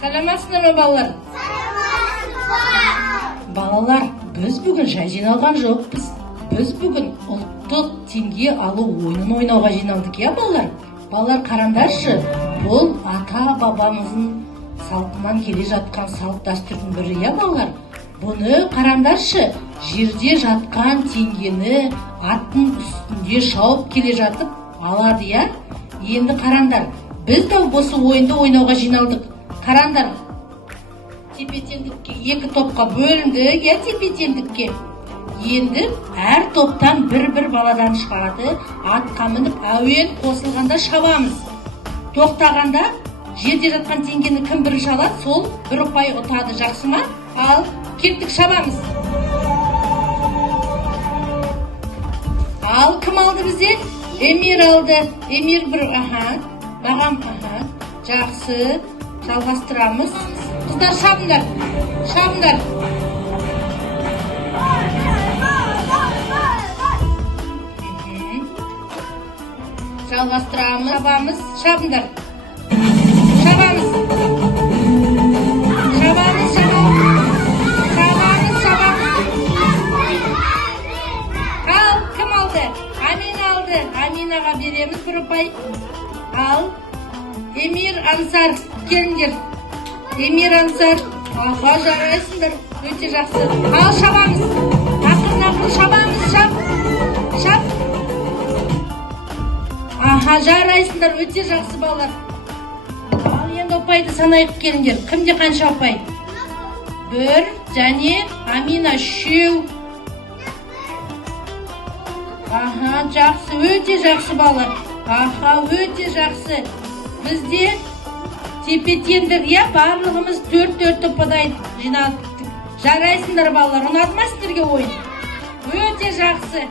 Саламатсыздар ма балалар? Балалар, біз бүгін жай жиналған жоқпыз. Біз бүгін ұлттық теңге алу ойынын ойнауға жиналдық, я балалар? Балалар, қараңдаршы, бұл ата-бабамыздың салтынан келе жатқан салт дәстүрдің бірі, я балалар? Бұны қараңдаршы, жерде жатқан теңгені аттың үстінде шауып келе жатып алады, я? Енді қараңдар, біз де осы ойынды ойнауға жиналдық. Қараңдар, тепе-теңдікке екі топқа бөлінді, я тепе-теңдікке. Енді әр топтан бір-бір баладан шығады, атқа мініп әуен қосылғанда шабамыз. Тоқтағанда жерде жатқан теңгені кім бірінші алады, сол бір ұпай ұтады, жақсы ма? Ал кеттік, шабамыз. Ал кім алды бізден? Эмир алды. Эмир бір, бағам, жақсы. Жалғастырамыз. Қыздар, шабындар. Шабындар. Жалғастырамыз. Шабамыз. Шабындар. Шабамыз. Шабамыз, шабамыз. Шабамыз, шабамыз. Ал, кім алды? Амина алды. Аминаға береміз бір ұпай. Ал, Эмир, Ансар, келіңдер. Эмир, Ансар, аға, жарайсыңдар, өте жақсы. Ал, шабамыз. Ақырын шабамыз, шап. Аха, жарайсыңдар, өте жақсы балалар. Ал, енді ұпайды санайық, келіңдер. Кімде қанша ұпай? Бір, және Амина, үшеу. Аха, жақсы, өте жақсы балалар. Аха, өте жақсы. Бізде тепе-теңдік, я, барлығымыз 4 ұпайдан жинадық. Жарайсыңдар балалар, ұнады ма сіздерге ойын? Өте жақсы.